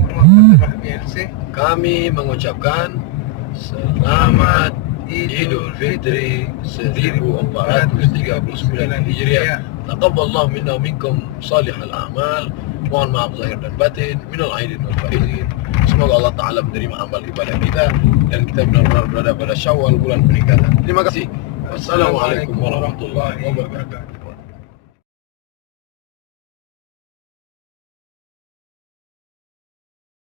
warahmatullahi wabarakatuh. Kami mengucapkan selamat Idul Fitri 1439 Hijriah. Taqabbalallahu minna wa minkum salihal a'mal. Mohon maaf zahir dan batin, minal aidin wal faizin. Semoga Allah Ta'ala menerima amal ibadah kita dan kita benar-benar berada pada Syawal, bulan peningkatan. Terima kasih. Wassalamualaikum warahmatullahi wabarakatuh.